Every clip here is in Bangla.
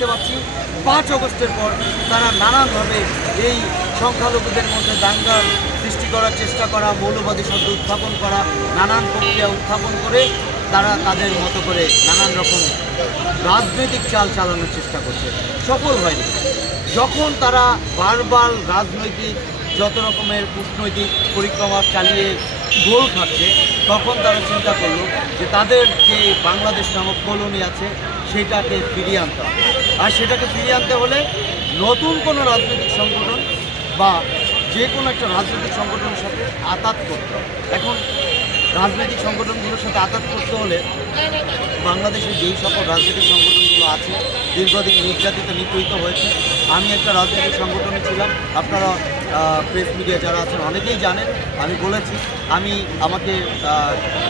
দেখতে পাচ্ছি 5 আগস্টের পর তারা নানানভাবে এই সংখ্যালঘুদের মধ্যে দাঙ্গার সৃষ্টি করার চেষ্টা করা, মৌলবাদী শব্দ উত্থাপন করা, নানান প্রক্রিয়া উত্থাপন করে তারা তাদের মতো করে নানান রকম রাজনৈতিক চাল চালানোর চেষ্টা করছে, সফল হয়নি। যখন তারা বারবার রাজনৈতিক যত রকমের কূটনৈতিক পরিক্রমা চালিয়ে গোল খাচ্ছে, তখন তারা চিন্তা করলো যে তাদের যে বাংলাদেশ নামক কলোনি আছে সেটাকে ফিরিয়ে আনতে হবে। আর সেটাকে ফিরিয়ে আনতে হলে নতুন কোনো রাজনৈতিক সংগঠন বা যে কোনো একটা রাজনৈতিক সংগঠনের সাথে আতাত করতে হবে। এখন রাজনৈতিক সংগঠনগুলোর সাথে আতাত করতে হলে বাংলাদেশে যেই সকল রাজনৈতিক সংগঠনগুলো আছে দীর্ঘদিন নির্যাতিত নিপীড়িত হয়েছে, আমি একটা রাজনৈতিক সংগঠনে ছিলাম, আপনারা প্রেস মিডিয়া যারা আছেন অনেকেই জানেন। আমি বলেছি আমাকে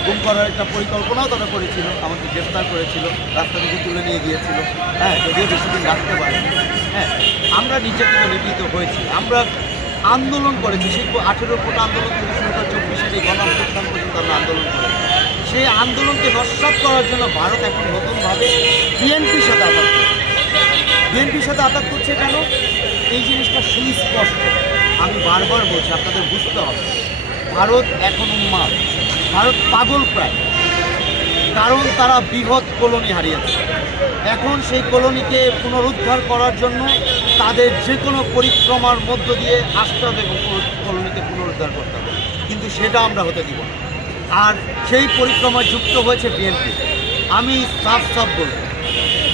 গুম করার একটা পরিকল্পনাও তারা করেছিল, আমাকে গ্রেফতার করেছিল, রাস্তা থেকে তুলে নিয়ে গিয়েছিল, হ্যাঁ, যদিও বেশিদিন রাখতে পারে। হ্যাঁ, আমরা নির্যাতিত নিপীড়িত হয়েছি, আমরা আন্দোলন করেছি, সেই 18 কোটি আন্দোলন থেকে শুরু করে 24-এর এই গণঅভ্যুত্থান পর্যন্ত আমরা আন্দোলন করেছি। সেই আন্দোলনকে নস্যাৎ করার জন্য ভারত এখন নতুনভাবে বিএনপির সাথে আঘাত করছে। বিএনপির সাথে আঘাত করছে কেন? এই জিনিসটা সুস্পষ্ট, আমি বারবার বলছি, আপনাদের বুঝতে হবে। ভারত এখন উন্মাদ, ভারত পাগল প্রায়, কারণ তারা বৃহৎ কলোনি হারিয়েছে। এখন সেই কলোনিকে পুনরুদ্ধার করার জন্য তাদের যে কোনো পরিক্রমার মধ্য দিয়ে আসতে হবে এবং কলোনিকে পুনরুদ্ধার করতে হবে, কিন্তু সেটা আমরা হতে দিব না। আর সেই পরিক্রমায় যুক্ত হয়েছে বিএনপি। আমি সাফ বলব,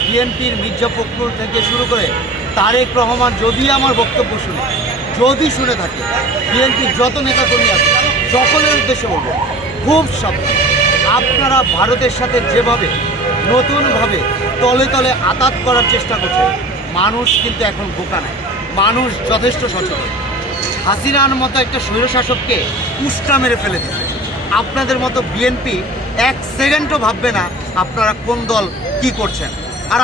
বিএনপির মির্জা ফখরুল থেকে শুরু করে তারেক রহমান যদি আমার বক্তব্য যদি শুনে থাকে, বিএনপির যত নেতাকর্মী আছে সকলের উদ্দেশ্যে বলব, খুব সাবধান। আপনারা ভারতের সাথে যেভাবে নতুনভাবে তলে তলে আতাত করার চেষ্টা করছে, মানুষ কিন্তু এখন বোকা নাই, মানুষ যথেষ্ট সচেতন। হাসিনার মতো একটা স্বৈরশাসককে উস্কা মেরে ফেলে দিচ্ছে। আপনাদের মতো বিএনপি 1 সেকেন্ডও ভাববে না আপনারা কোন দল কি করছেন। আর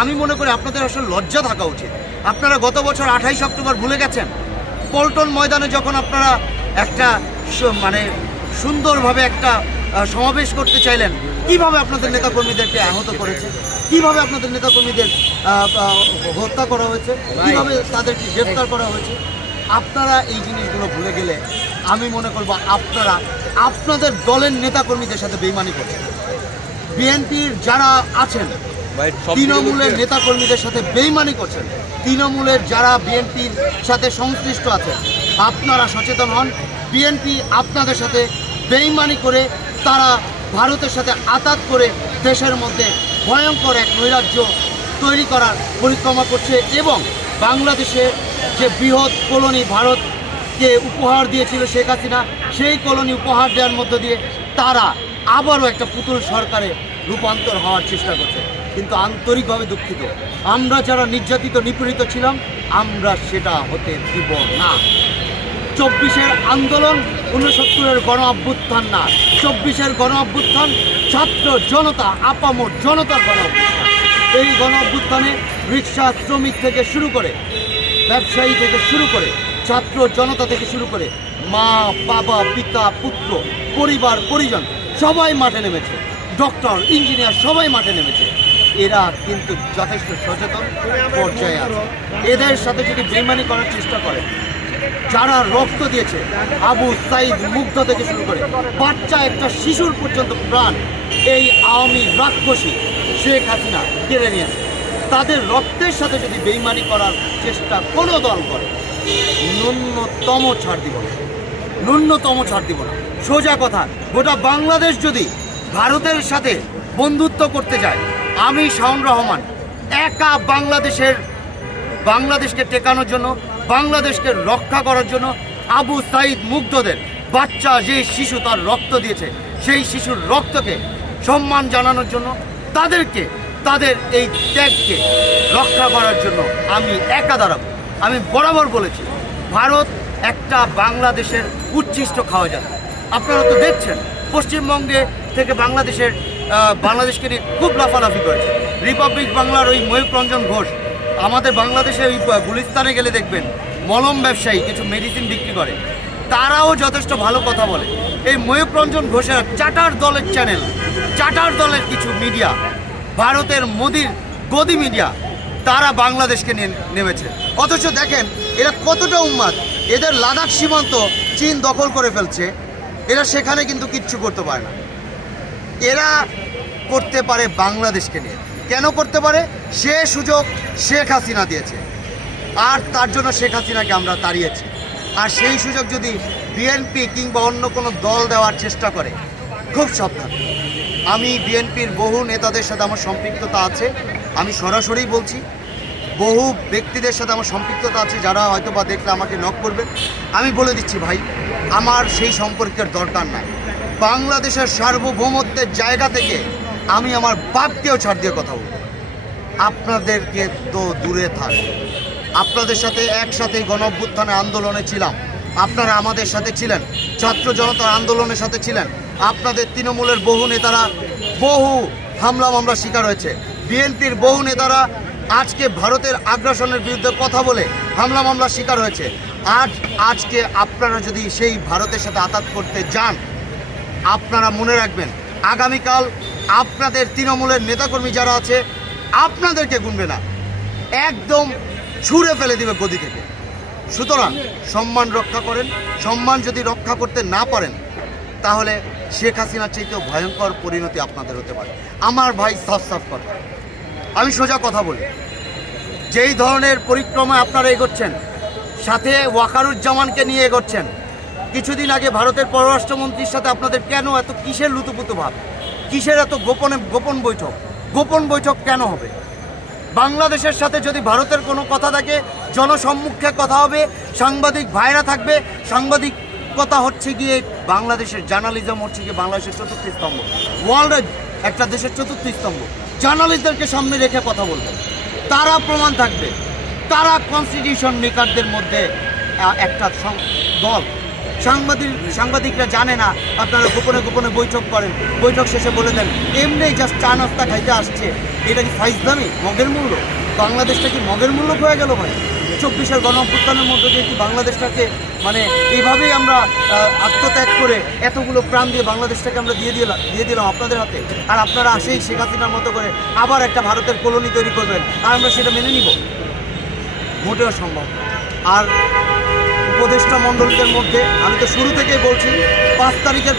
আমি মনে করি আপনাদের আসলে লজ্জা থাকা উচিত। আপনারা গত বছর 28 অক্টোবর ভুলে গেছেন? পল্টন ময়দানে যখন আপনারা একটা সুন্দরভাবে একটা সমাবেশ করতে চাইলেন, কিভাবে আপনাদের নেতাকর্মীদেরকে আহত করেছে, কিভাবে আপনাদের নেতাকর্মীদের হত্যা করা হয়েছে, কিভাবে তাদেরকে গ্রেফতার করা হয়েছে। আপনারা এই জিনিসগুলো ভুলে গেলে আমি মনে করব আপনারা আপনাদের দলের নেতাকর্মীদের সাথে বেইমানি করছেন। বিএনপির যারা আছেন তৃণমূলের নেতাকর্মীদের সাথে বেইমানি করছেন, তৃণমূলের যারা বিএনপির সাথে সংশ্লিষ্ট আছেন, আপনারা সচেতন হন। বিএনপি আপনাদের সাথে বেইমানি করে তারা ভারতের সাথে আতাত করে দেশের মধ্যে ভয়ঙ্কর এক নৈরাজ্য তৈরি করার পরিক্রমা করছে এবং বাংলাদেশে যে বৃহৎ কলোনি ভারতকে উপহার দিয়েছিল শেখ হাসিনা, সেই কলোনি উপহার দেওয়ার মধ্য দিয়ে তারা আবারও একটা পুতুল সরকারে রূপান্তর হওয়ার চেষ্টা করছে। কিন্তু আন্তরিকভাবে দুঃখিত, আমরা যারা নির্যাতিত নিপীড়িত ছিলাম আমরা সেটা হতে দিব না। 24-এর আন্দোলন 69-এর গণ অভ্যুত্থান না, 24-এর গণ অভ্যুত্থান ছাত্র জনতা, আপামর জনতার গণ অভ্যুত্থান। এই গণ অভ্যুত্থানে রিক্সা শ্রমিক থেকে শুরু করে, ব্যবসায়ী থেকে শুরু করে, ছাত্র জনতা থেকে শুরু করে, মা বাবা পিতা পুত্র পরিবার পরিজন সবাই মাঠে নেমেছে, ডক্টর ইঞ্জিনিয়ার সবাই মাঠে নেমেছে। এরা কিন্তু যথেষ্ট সচেতন পর্যায়ে আছে। এদের সাথে যদি বেইমানি করার চেষ্টা করে, যারা রক্ত দিয়েছে, আবু সাইদ মুগ্ধ থেকে শুরু করে বাচ্চা একটা শিশুর পর্যন্ত প্রাণ এই আওয়ামী রাক্ষসী শেখ হাসিনা কেড়ে নিয়েছে, তাদের রক্তের সাথে যদি বেইমানি করার চেষ্টা কোনো দল করে, ন্যূনতম ছাড় দিব না, ন্যূনতম ছাড় দিব না। সোজা কথা, গোটা বাংলাদেশ যদি ভারতের সাথে বন্ধুত্ব করতে যায়, আমি শাওন রহমান একা বাংলাদেশকে টেকানোর জন্য, বাংলাদেশকে রক্ষা করার জন্য, আবু সাইদ মুগ্ধদের বাচ্চা যে শিশু তার রক্ত দিয়েছে, সেই শিশুর রক্তকে সম্মান জানানোর জন্য, তাদের এই ত্যাগকে রক্ষা করার জন্য আমি একা দাঁড়াবো। আমি বরাবর বলেছি, ভারত একটা বাংলাদেশের উচ্ছিষ্ট খাওয়া যায়। আপনারা তো দেখছেন, পশ্চিমবঙ্গে থেকে বাংলাদেশকে নিয়ে খুব লাফালাফি করেছে। রিপাবলিক বাংলার ওই ময়ূক রঞ্জন ঘোষ, আমাদের বাংলাদেশে ওই গুলিস্তানে গেলে দেখবেন মলম ব্যবসায়ী কিছু মেডিসিন বিক্রি করে, তারাও যথেষ্ট ভালো কথা বলে। এই ময়ূক রঞ্জন ঘোষের চাটার দলের চ্যানেল, চাটার দলের কিছু মিডিয়া, ভারতের মোদির গদি মিডিয়া, তারা বাংলাদেশকে নিয়ে নেমেছে। অথচ দেখেন এরা কতটা উন্মাদ, এদের লাদাখ সীমান্ত চীন দখল করে ফেলছে, এরা সেখানে কিন্তু কিচ্ছু করতে পারে না। এরা করতে পারে বাংলাদেশকে নিয়ে। কেন করতে পারে? সে সুযোগ শেখ হাসিনা দিয়েছে, আর তার জন্য শেখ হাসিনাকে আমরা তাড়িয়েছি। আর সেই সুযোগ যদি বিএনপি কিংবা অন্য কোনো দল দেওয়ার চেষ্টা করে, খুব সাবধান। আমি বিএনপির বহু নেতাদের সাথে আমার সম্পৃক্ততা আছে, আমি সরাসরি বলছি, বহু ব্যক্তিদের সাথে আমার সম্পৃক্ততা আছে, যারা হয়তো বা দেখলে আমাকে নক করবেন। আমি বলে দিচ্ছি ভাই, আমার সেই সম্পর্কের দরকার নাই। বাংলাদেশের সার্বভৌমত্বের জায়গা থেকে আমি আমার বাপকেও ছাড় দিয়ে কথা বলব। আপনাদেরকে তো দূরে থাক, আপনাদের সাথে একসাথে গণ-অভ্যুত্থানে আন্দোলনে ছিলাম, আপনারা আমাদের সাথে ছিলেন, ছাত্র জনতার আন্দোলনের সাথে ছিলেন। আপনাদের তৃণমূলের বহু নেতারা বহু হামলা মামলার শিকার হয়েছে। বিএনপির বহু নেতারা আজকে ভারতের আগ্রাসনের বিরুদ্ধে কথা বলে হামলা মামলার শিকার হয়েছে। আজকে আপনারা যদি সেই ভারতের সাথে আঘাত করতে যান, আপনারা মনে রাখবেন আগামীকাল আপনাদের তৃণমূলের নেতাকর্মী যারা আছে আপনাদেরকে গুনবে না, একদম ছুঁড়ে ফেলে দিবে গদি থেকে। সুতরাং সম্মান রক্ষা করেন। সম্মান যদি রক্ষা করতে না পারেন, তাহলে শেখ হাসিনার চাইতেও ভয়ঙ্কর পরিণতি আপনাদের হতে পারে। আমার ভাই সাফ কথা, আমি সোজা কথা বলি, যেই ধরনের পরিক্রমায় আপনারা এগোচ্ছেন, সাথে ওয়াকারুজ্জামানকে নিয়ে এগোচ্ছেন, কিছুদিন আগে ভারতের পররাষ্ট্রমন্ত্রীর সাথে আপনাদের কেন এত কিসের লুতুপুতু ভাব, কিসের এত গোপন বৈঠক কেন হবে? বাংলাদেশের সাথে যদি ভারতের কোনো কথা থাকে, জনসম্মুখে কথা হবে, সাংবাদিক ভাইরা থাকবে। সাংবাদিকতা হচ্ছে গিয়ে বাংলাদেশের জার্নালিজম হচ্ছে গিয়ে বাংলাদেশের চতুর্থ স্তম্ভ, ওয়ার্ল্ডের একটা দেশের চতুর্থ স্তম্ভ। জার্নালিস্টদেরকে সামনে রেখে কথা বলবে, তারা প্রমাণ থাকবে, তারা কনস্টিটিউশন মেকারদের মধ্যে একটা দল। সাংবাদিকরা জানে না আপনারা গোপনে বৈঠক করেন, বৈঠক শেষে বলে দেন এমনি জাস্ট চা নাস্তা খাইতে আসছে। এটা কি ফাইজলামি, মগের মূল্য? বাংলাদেশটা কি মগের মূল্য হয়ে গেল ভাই? 24-এর গণ-অভ্যুত্থানের মধ্যে দিয়ে কি বাংলাদেশটাকে মানে এইভাবেই আমরা আত্মত্যাগ করে এতগুলো প্রাণ দিয়ে বাংলাদেশটাকে আমরা দিয়ে দিলাম আপনাদের হাতে? আর আপনারা সেই শেখ হাসিনার মতো করে আবার একটা ভারতের কলোনি তৈরি করবেন, আর আমরা সেটা মেনে নিব? মোটেও সম্ভব। আর উপদেষ্টা মণ্ডলীদের মধ্যে আমি তো শুরু থেকেই বলছি, 5 তারিখের